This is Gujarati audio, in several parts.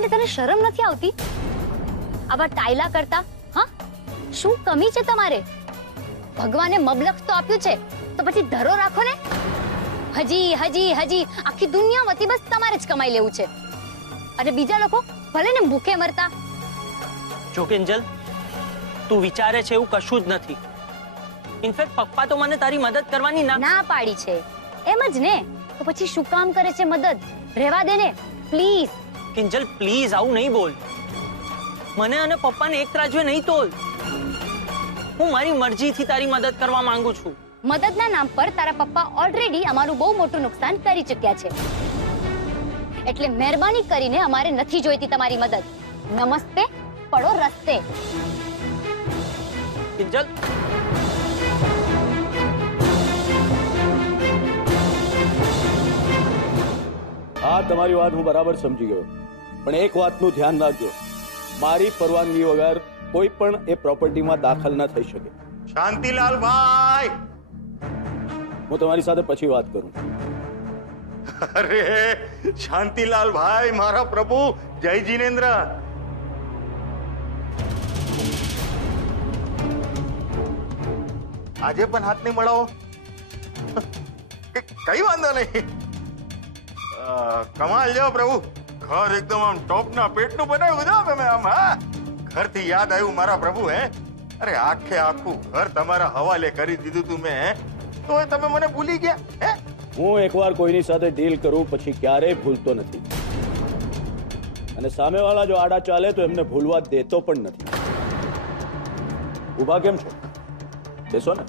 અને તને શરમ નથી આવતી આવા ટાયલા કરતા? હા, શું કમી છે તમારે? ભગવાને મબલખ તો આપ્યું છે, તો પછી ધરો રાખો ને. હજી હજી હજી આખી દુનિયા વતી બસ તમારે જ કમાઈ લેવું છે, અને બીજા લોકો ભલે ને ભૂખે મરતા. જો કિંજલ, તું વિચારે છે એવું કશું જ નથી. ઇનફેક્ટ પપ્પા તો મને તારી મદદ કરવાની ના પાડી છે. એમ જ ને, તો પછી શું કામ કરે છે મદદ? રહેવા દે ને પ્લીઝ. કિંજલ પ્લીઝ આવું નહીં બોલ. મને અને પપ્પાને એક ત્રાજવે નહીં તોલ. હું મારી મરજીથી તારી મદદ કરવા માંગુ છું. મદદના નામ પર તારા પપ્પા ઓલરેડી અમારું બહુ મોટું નુકસાન કરી ચૂક્યા છે, એટલે મહેરબાની કરીને અમારે નથી જોઈતી તમારી મદદ. નમસ્તે, પડો રસ્તે. કિંજલ, હા, તમારી વાત હું બરાબર સમજી ગયો, પણ એક વાતનું ધ્યાન રાખજો, મારી પરવાનગી વગર કોઈ પણ એ પ્રોપર્ટીમાં દાખલ ન થઈ શકે. શાંતિલાલ ભાઈ, હું તમારી સાથે પછી વાત કરું. અરે શાંતિલાલ ભાઈ, મારા પ્રભુ, જય જીનેન્દ્ર. આજે પણ હાથ નહીં મળાવો? કઈ વાંધો નહીં. કમાલ લ્યો પ્રભુ, ઘર એકદમ આમ ટોપના પેટનું બનાવ્યું છે તમે આમ. હા, ઘરથી યાદ આવ્યું મારા પ્રભુ. હે, અરે આખે આખું ઘર તમારા હવાલે કરી દીધું તું મેં, તો તમે મને ભૂલી ગયા? હે, હું એકવાર કોઈની સાથે ડીલ કરું પછી ક્યારેય ભૂલતો નથી, અને સામેવાળા જો આડા ચાલે તો એમને ભૂલવા દેતો પણ નથી. ઊભા કેમ છો? બેસો ને.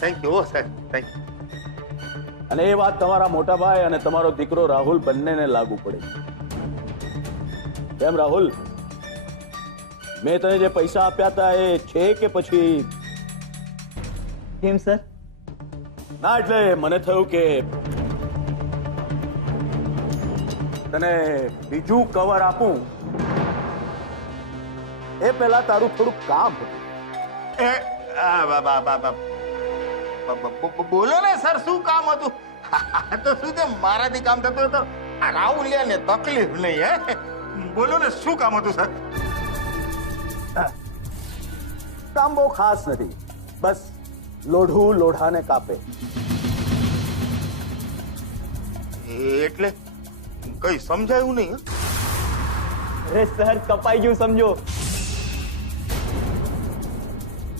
Thank you sir, thank you. અને એ વાત તમારા મોટા ભાઈ અને તમારો દીકરો રાહુલ બંનેને લાગુ પડે. કેમ રાહુલ, મેં તને જે પૈસા આપ્યા હતા એ છે કે પછી? કેમ સર? ના, એટલે મને થયું કે તને બીજું કવર આપું એ પહેલા તારું થોડું કામ હતું. બોલો ને સર, શું કામ હતું? તો શું છે, મારાથી કામ થતું તો રાહુલ ને તકલીફ નહીં. હે, બોલો ને શું કામ હતું સર? કામ બહુ ખાસ નથી, બસ લોઢું લોઢાને કાપે. એટલે કઈ સમજાયું નહીં. અરે સર, કપાઈ ગયું સમજો.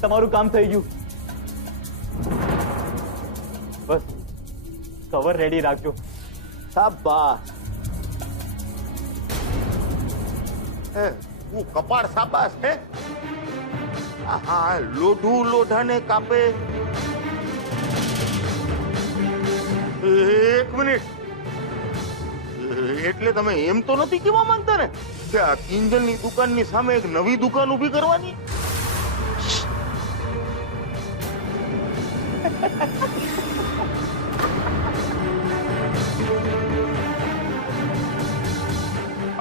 તમારું કામ થઈ ગયું. બસ કવર રેડી રાખજો. શાબાશ. હે, હું કપાળ સાબાસ. હે, હા, લોઢું લોઢાને કાપે. એક મિનિટ, એટલે તમે એમ તો નથી કહેવા માંગતા ને કે આ કિંજલની દુકાનની સામે એક નવી દુકાન ઊભી કરવાની?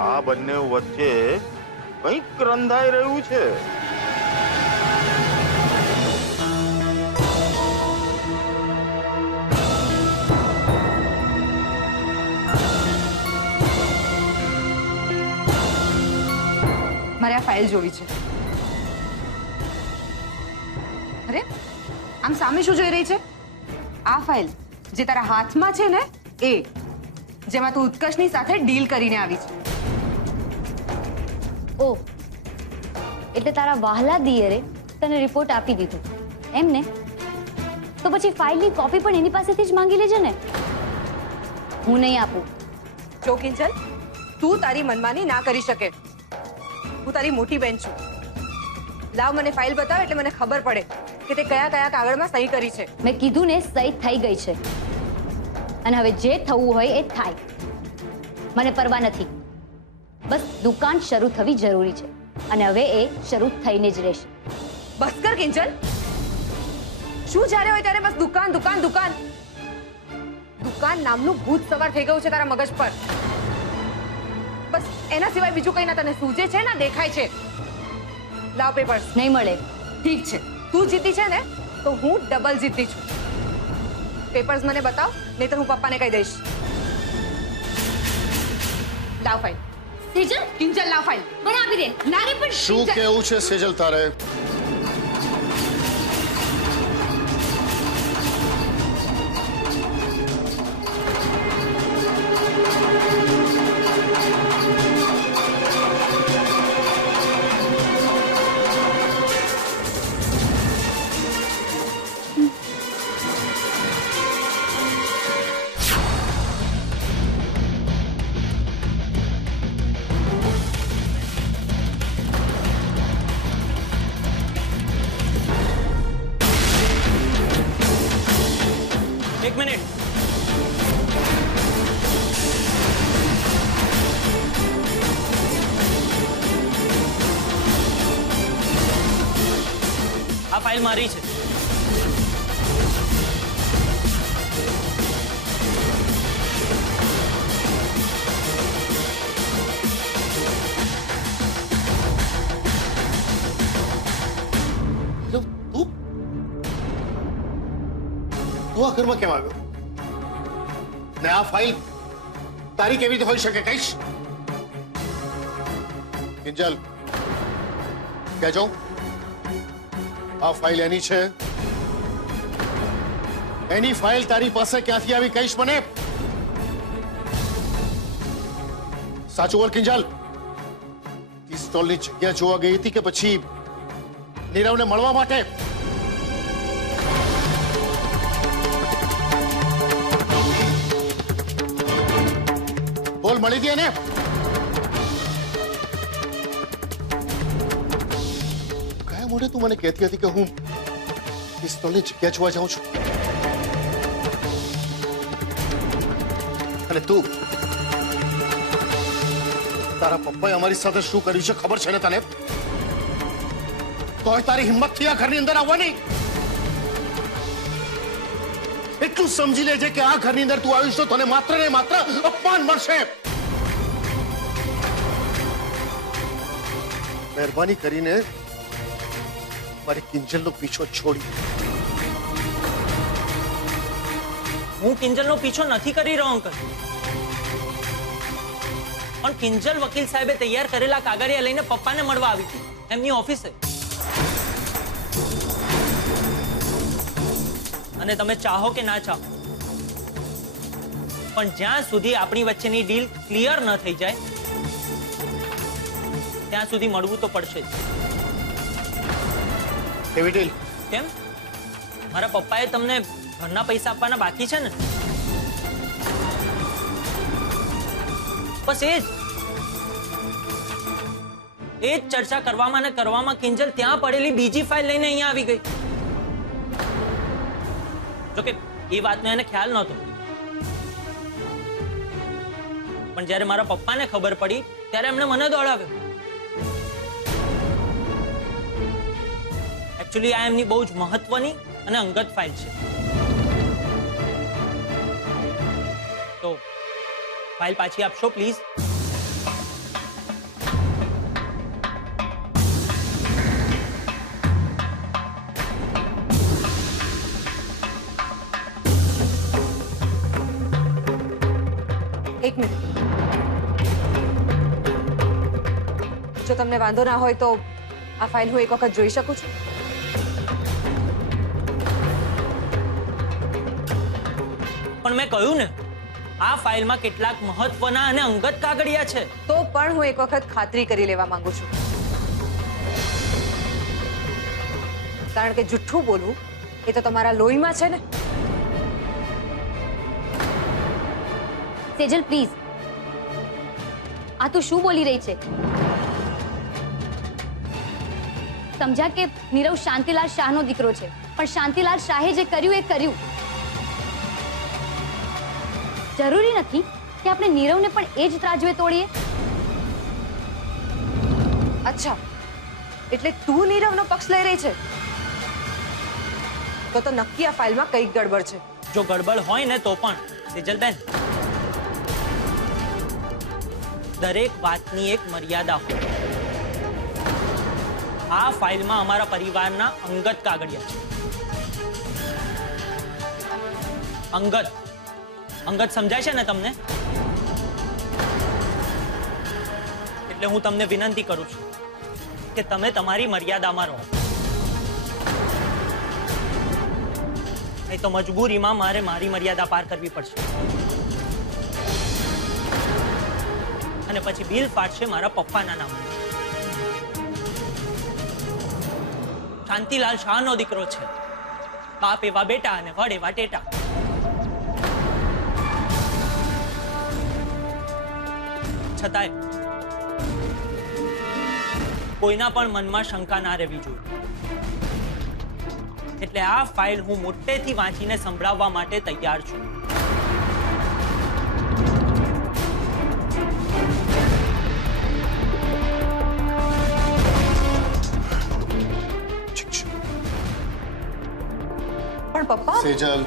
આ બંને વચ્ચે કંઈક રંધાઈ રહ્યું છે. મારે આ ફાઇલ જોવી છે. અરે, આમ સામે શું જોઈ રહી છે? આ ફાઇલ જે તારા હાથમાં છે ને, એ જેમાં તું ઉત્કર્ષની સાથે ડીલ કરીને આવી છે. ઓ, એટલે તારા વહાલા દિયરે તને રિપોર્ટ આપી દીધો એમ ને? તો પછી ફાઇલની કોપી પણ એની પાસેથી જ માંગી લેજે ને. હું નહીં આપું. જો કિંજલ, તું તારી મનમાની ના કરી શકે. હું તારી મોટી બેન છું. લાવ, મને ફાઇલ બતાવ એટલે મને ખબર પડે કે તે કયા કયા કાગળમાં સહી કરી છે. મેં કીધું ને, સહી થઈ ગઈ છે, અને હવે જે થવું હોય એ થાય. મને પરવા નથી. બસ દુકાન શરૂ થવી જરૂરી છે, અને હવે એ શરૂ થઈને જ રહેશે. બસ કર કિંજલ. શું જ્યારે હોય ત્યારે બસ દુકાન દુકાન દુકાન દુકાન નામનું ભૂત સવાર થઈ ગયું છે તારા મગજ પર. બસ એના સિવાય બીજું કઈ ના તને સૂજે છે ના દેખાય છે. લાવ પેપર્સ. નહીં મળે. ઠીક છે, તું જીતી છે ને, તો હું ડબલ જીતી છું. પેપર્સ મને બતાવ, નહીતર હું પપ્પાને કહી દઈશ. લાવ ફાઇલ. સેજલ કિંજલ ના ફાઇલ મને આપી દે. નાની પણ શું કિંજલ- કેવું છે સેજલ તારે? એક મિનિટ. આ ફાઇલ મારી છે. તું તું આ ઘરમાં કેમ આવ્યો? ને આ ફાઇલ તારી કેવી રીતે હોઈ શકે કહીશ? કિંજલ કહેજો, આ ફાઇલ એની છે? એની ફાઇલ તારી પાસે ક્યાંથી આવી કહીશ મને? સાચું બોલ કિંજલ, પિસ્તોલની જગ્યા જોવા ગઈ હતી કે પછી નીરવને મળવા માટે? બોલ, મળી હતી એને? કયા મોઢે તું મને કહેતી હતી કે હું પિસ્તોલની જગ્યા જોવા જાઉં છું? અને તું, તારા પપ્પાએ અમારી સાથે શું કર્યું છે ખબર છે ને તને? તોય તારી હિંમત થી આ ઘરની અંદર આવવાની? એટલું સમજી લેજે કે આ ઘરની અંદર તું આવીશ તો તને માત્ર ને માત્ર અપમાન મળશે. મહેરબાની કરીને મારી કિંજલનો પીછો છોડી. હું કિંજલનો પીછો નથી કરી રહ્યો અંકલ, પણ કિંજલ વકીલ સાહેબે તૈયાર કરેલા કાગળિયા લઈને પપ્પાને મળવા આવી હતી એમની ઓફિસે. અને તમે ચાહો કે ના ચાહો, પણ જ્યાં સુધી આપણી વચ્ચેની ડીલ ક્લિયર ન થઈ જાય ત્યાં સુધી મળવું તો પડશે જ. કેવી ડીલ? કેમ? મારા પપ્પાએ તમને ઘરના પૈસા આપવાના બાકી છે ને? બસ એ જ ચર્ચા કરવામાં ને કરવામાં કિંજલ ત્યાં પડેલી બીજી ફાઇલ લઈને અહીંયા આવી ગઈ. જોકે એ વાતનો એને ખ્યાલ નહોતો, પણ જ્યારે મારા પપ્પાને ખબર પડી ત્યારે એમણે મને દોડાવ્યો. એકચ્યુઅલી આ એમની બહુ જ મહત્વની અને અંગત ફાઇલ છે. તો ફાઇલ પાછી આપશો પ્લીઝ? એક મિનિટ, જો તમને વાંધો ના હોય તો આ ફાઇલ હું એક વખત જોઈ શકું છું? પણ મેં કહ્યું ને, આ ફાઇલમાં કેટલાક મહત્વના અને અંગત કાગળિયા છે. તો પણ હું એક વખત ખાતરી કરી લેવા માંગુ છું, કારણ કે જુઠ્ઠું બોલવું એ તો તમારા લોહીમાં છે ને. સેજલ પ્લીઝ, આ તું શું બોલી રહી છે? સમજા કે નીરવ શાંતિલાલ શાહનો દીકરો છે, પણ શાંતિલાલ શાહે જે કર્યું એ કર્યું. જરૂરી નથી કે આપણે નીરવને પણ એ જ ત્રાજવે તોડીએ. અચ્છા, એટલે તું નીરવનો પક્ષ લઈ રહી છે? તો નક્કી આ ફાઇલમાં કંઈક ગડબડ છે. જો ગડબડ હોય ને તો પણ સેજલબેન, દરેક વાતની એક મર્યાદા હોય. આ ફાઇલમાં અમારા પરિવારના અંગત કાગળિયા છે. અંગત સમજાય છે ને તમને? એટલે હું તમને વિનંતી કરું છું કે તમે તમારી મર્યાદામાં રહો. નહીં તો મજબૂરીમાં મારે મારી મર્યાદા પાર કરવી પડશે અને પછી બિલ ફાટશે મારા પપ્પાના નામે. શાંતિલાલ શાહનો દીકરો છે. બાપ એવા બેટા અને વડ એવા ટેટા. છતાંય કોઈના પણ મનમાં શંકા ના રહેવી જોઈએ. એટલે આ ફાઇલ હું મોટેથી વાંચીને સંભળાવવા માટે તૈયાર છું. પણ પપ્પા સેજલ,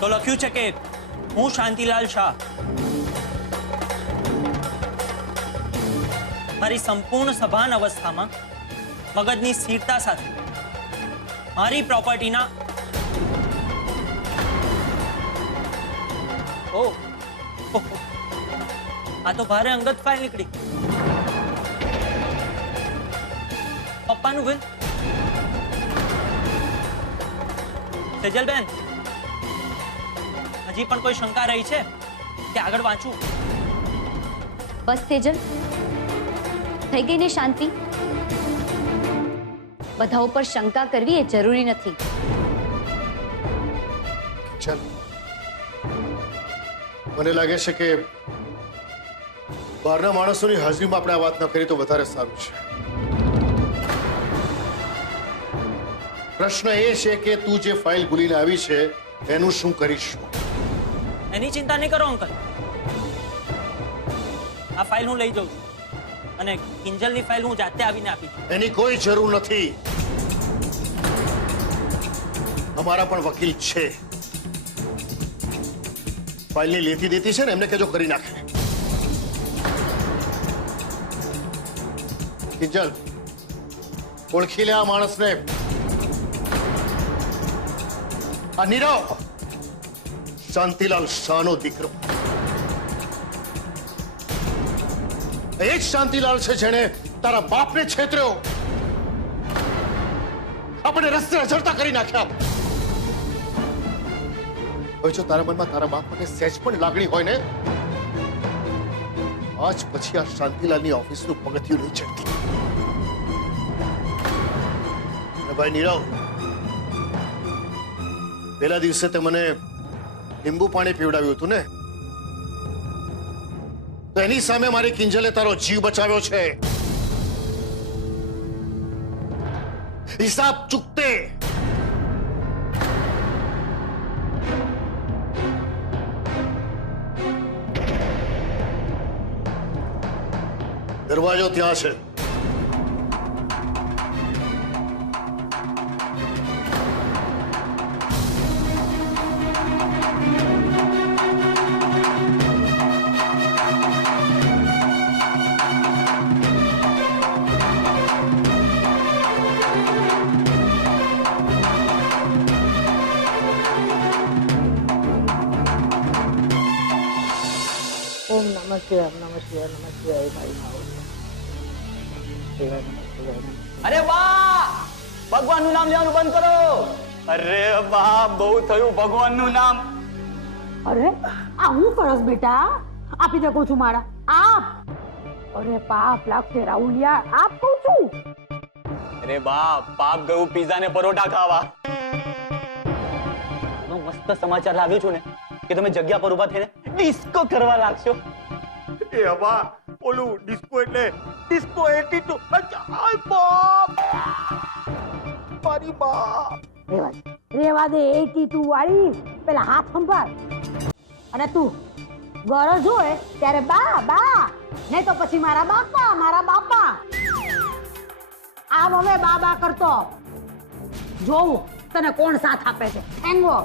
તો લખ્યું છે કે હું શાંતિલાલ શાહ મારી સંપૂર્ણ સભાન અવસ્થામાં મગજની સ્થિરતા સાથે મારી પ્રોપર્ટીના આ તો ભારે અંગત ફાઇલ નીકળી. પપ્પાનું બિલ. સેજલબેન, હજી પણ કોઈ શંકા રહી છે કે આગળ વાંચું? બસ તેજલ, થઈ ગઈ ને શાંતિ? બધા ઉપર શંકા કરવી એ જરૂરી નથી. ચાલ, મને લાગે છે કે બહારના માણસોની હાજરીમાં આપણે આ વાત ન કરી તો વધારે સારું છે. પ્રશ્ન એ છે કે તું જે ફાઇલ ભૂલીને આવી છે એનું શું કરીશું? એની ચિંતા નહીં કરો અંકલ. આ ફાઇલ હું લઈ જાઉં છું અને કિંજલની ફાઇલ હું જાતે આવીને આપી છું. એની કોઈ જરૂર નથી. અમારા પણ વકીલ છે. ફાઇલની લેતી દેતી છે ને એમને કહેજો કરી નાખે. કિંજલ, ઓળખી લે આ માણસને. આ નીરવ શાંતિલાલ શાહનો દીકરો. એ જ શાંતિલાલ છે જેણે તારા બાપને છેતર્યો, આપણે રસ્તે રઝળતા કરી નાખ્યા. હવે જો તારા મનમાં તારા બાપ માટે સહેજ પણ લાગણી હોય ને, આજ પછી આ શાંતિલાલની ઓફિસનું પગથિયું નહીં ચડતી. ભાઈ નીરવ, પેલા દિવસે તે મને લીંબુ પાણી પીવડાવ્યું હતું ને, તો એની સામે મારી કિંજલે તારો જીવ બચાવ્યો છે. હિસાબ ચૂકતે. દરવાજો ત્યાં છે. ઓમ નમઃ શિવાય, નમઃ શિવાય, નમઃ શિવાય. ભાઈ આવો શિવાય, નમઃ શિવાય, નમઃ. અરે વાહ, ભગવાનનું નામ લેવાનું બંધ કરો. અરે વાહ, બહુ થયું ભગવાનનું નામ. અરે આ હું કરસ બેટા? આપી દે કહું છું મારા. આપ. અરે પાપ લાગશે રાહુલિયા, આપ કહું છું. અરે બાપ, પાપ ગયું પીઝા ને પરોઠા ખાવા. મસ્ત સમાચાર લાવ્યો છું ને કે તમે જગ્યા પર ઉભા થઈને ડિસ્કો કરવા લાગશો. એ હવા ઓલું ડિસ્કો એટલે ડિસ્કો એટીટ્યુડ. આય બાપ, મારી બાપ. રેવા દે 82 વાળી. પેલા હાથ સંભાળ. અને તું ગરજ હોય ત્યારે બા બા, નહીં તો પછી મારા બાપા, મારા બાપા. આમ અમે બા બા કરતો જોવું તને કોણ સાથ આપે છે. એંગો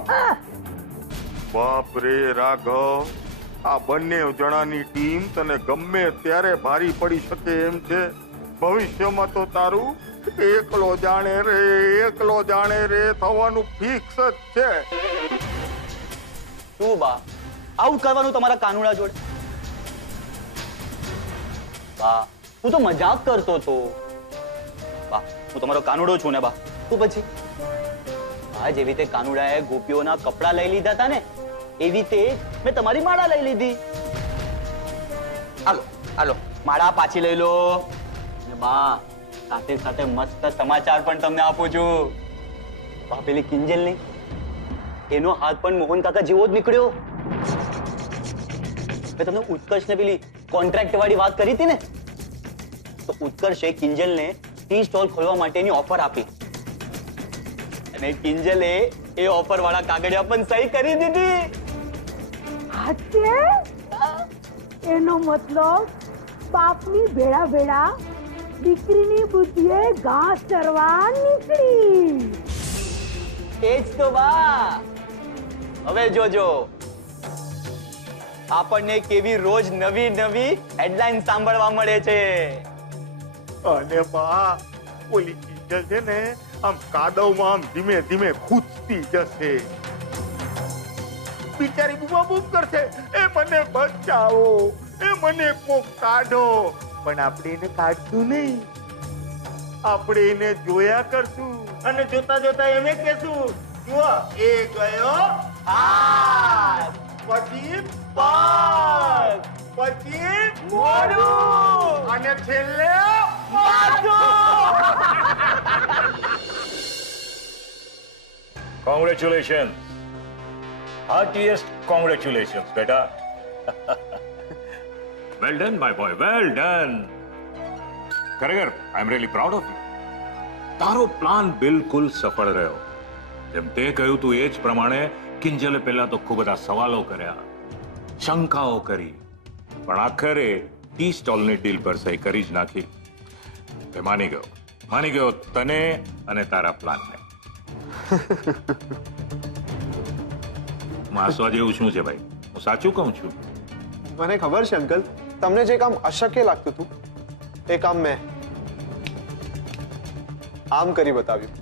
બાપ રે રાઘવ, આ બંને જણાની ટીમ તને ગમે ત્યારે ભારી પડી શકે એમ છે. ભવિષ્યમાં તો તારું એકલો જાણે રે થવાનું ફિક્સ જ છે. શું બા આવું કરવાનું તમારા કાનુડા જોડે? બા હું તો મજાક કરતો હતો. બા હું તમારો કાનુડો છું ને બા, તો પછી આ જેવી રીતે કાનુડાએ ગોપીઓના કપડા લઈ લીધા હતા ને, એવી રીતે મેં તમારી માળા લઈ લીધી. હાલો માળા પાછી લઈ લો. અને બા સાથે સાથે મસ્ત સમાચાર પણ તમને આપું છું. બા પેલી કિંજલ નહીં, એનો હાથ પણ મોહન કાકા જેવો જ નીકળ્યો. મેં તમને ઉત્કર્ષ ને પેલી કોન્ટ્રાક્ટ વાળી વાત કરી હતી ને, તો ઉત્કર્ષે કિંજલને ટી સ્ટોલ ખોલવા માટેની ઓફર આપી અને કિંજલે એ ઓફર વાળા કાગળિયા પણ સહી કરી દીધી. હાચે? એનો મતલબ બાપની ભેળા ભેળા દીકરીની બુદ્ધિએ ઘાસ ચરવા નીકળી. એ જ તો બા. હવે જોજો આપણને કેવી રોજ નવી નવી હેડલાઇન સાંભળવા મળે છે. અને બા ઓલી કિંજલ છે ને આમ કાદવમાં આમ ધીમે ધીમે ખૂંચતી જશે. બિચારી બૂમાબૂમ કરશે, એ મને બચાવો, એ મને કોક કાઢો. પણ આપણે એને કાઢશું નહીં, આપણે એને જોયા કરશું અને જોતા જોતા એમ કહેશું, જુઓ એ ગયો હાથ, પછી પગ, પછી મોઢું અને છેલ્લે Congratulations. Heartiest congratulations, beta. Well done, my boy. Well done. ખરેખર I am really proud of you. તારો પ્લાન બિલકુલ સફળ રહ્યો. જેમ તે કહ્યું તું એ જ પ્રમાણે કિંજલે પહેલા તો ખૂબ બધા સવાલો કર્યા, શંકાઓ કરી, પણ આખરે ટી સ્ટોલની ડીલ પર સહી કરી જ નાખી. તે માની ગયો તને અને તારા પ્લાનને. હસવા જેવું શું છે ભાઈ? હું સાચું કહું છું. મને ખબર છે અંકલ, તમને જે કામ અશક્ય લાગતું હતું એ કામ મેં આમ કરી બતાવ્યું.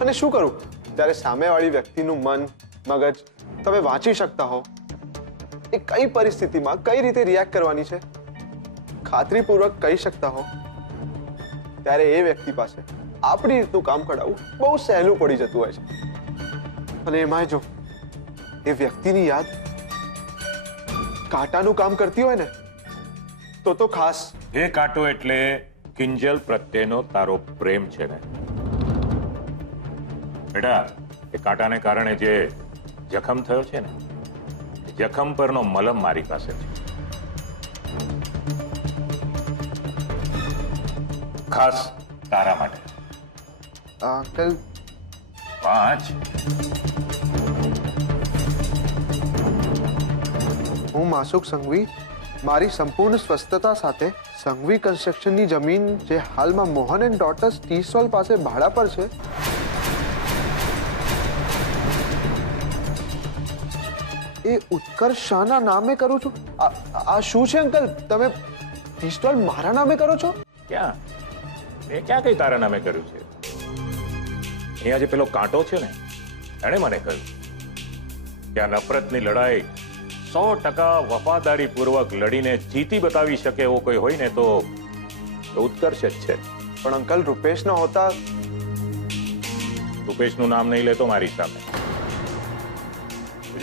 અને શું કરું, જ્યારે સામેવાળી વ્યક્તિનું મન મગજ તમે વાંચી શકતા હો, એ કઈ પરિસ્થિતિમાં કઈ રીતે રિએક્ટ કરવાની છે ખાતરીપૂર્વક કહી શકતા હો, ત્યારે એ વ્યક્તિ પાસે આપણી રીતનું કામ કરાવવું બહુ સહેલું પડી જતું હોય છે. અને એમાં જો એ વ્યક્તિની યાદ કાંટાનું કામ કરતી હોય ને, તો ખાસ. એ કાંટો એટલે કિંજલ પ્રત્યેનો તારો પ્રેમ છે ને બેટા. એ કાંટાને કારણે જે જખમ થયો છે ને, જખમ પરનો મલમ મારી પાસે છે, ખાસ તારા માટે. અંકલ પાંચ. હું માસુક સંઘવી મારી સંપૂર્ણ સ્વસ્થતા સાથે સંઘવી કન્સ્ટ્રક્શનની જમીન જે હાલમાં Mohan and daughter's tea stall પાસે ભાડા પર છે, એ ઉત્કર્ષ શાહના નામે કરું છું. આ શું છે અંકલ, તમે ટી સ્ટોલ મારા નામે કરો છો? ક્યાં? મેં ક્યાં કઈ તારા નામે કર્યું છે? અહીંયા જે પેલો કાંટો છે ને, એણે મને કહ્યું કે આ નફરતની લડાઈ 100% વફાદારી પૂર્વક લડીને જીતી બતાવી શકે એવો કોઈ હોય ને તો ઉત્કર્ષ જ છે. પણ અંકલ, રૂપેશ ન હોતા. રૂપેશનું નામ નહીં લેતો મારી સામે.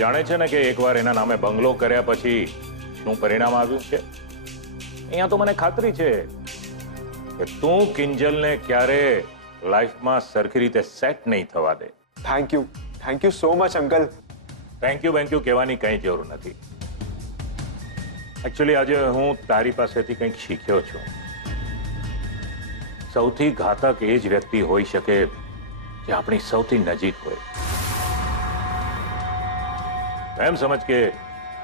જાણે છે ને કે એકવાર એના નામે બંગલો કર્યા પછી શું પરિણામ આવ્યું છે? અહીંયા તો મને ખાતરી છે કે તું કિંજલને ક્યારે લાઈફમાં સરખી રીતે સેટ નહીં થવા દે. Thank you so much uncle. Thank you કહેવાની કઈ જરૂર નથી. એકચ્યુઅલી આજે હું તારી પાસેથી કંઈક શીખ્યો છું. સૌથી ઘાતક એ જ વ્યક્તિ હોઈ શકે જે આપણી સૌથી નજીક હોય. એમ સમજ કે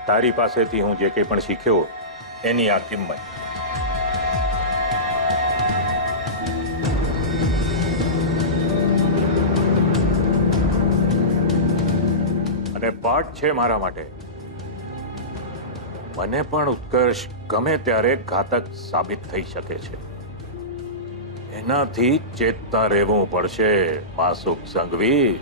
તારી પાસેથી હું જે કંઈ પણ શીખ્યો એની આ કિંમત. અને પાઠ છે મારા માટે મને પણ ઉત્કર્ષ ગમે ત્યારે ઘાતક સાબિત થઈ શકે છે. એનાથી ચેતતા રહેવું પડશે માસુક સંઘવી.